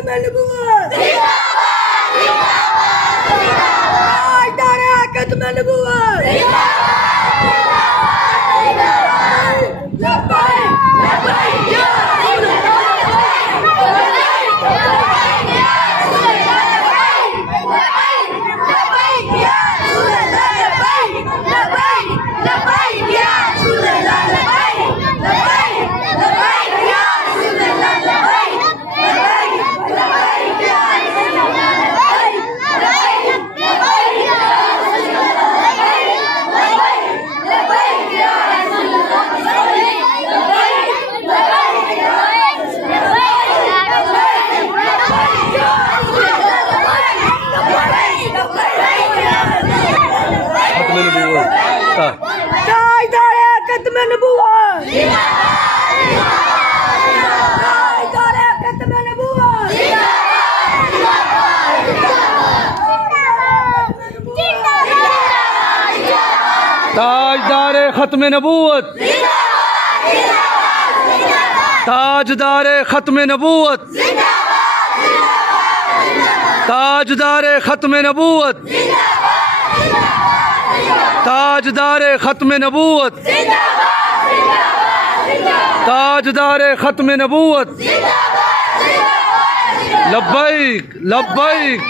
खत्म नबूवत ताजदारे खत्म नबूवत ताजदारे खत्म नबूवत ताजदारे खत्म नबूवत ताजदारे खत्म नबूवत ताजदारे खत्म नबूवत ताजदारे खत्म नबूवत ताजदारे खत्म नबूवत ताजदारे खत्म नबूवत लब्बैक लब्बैक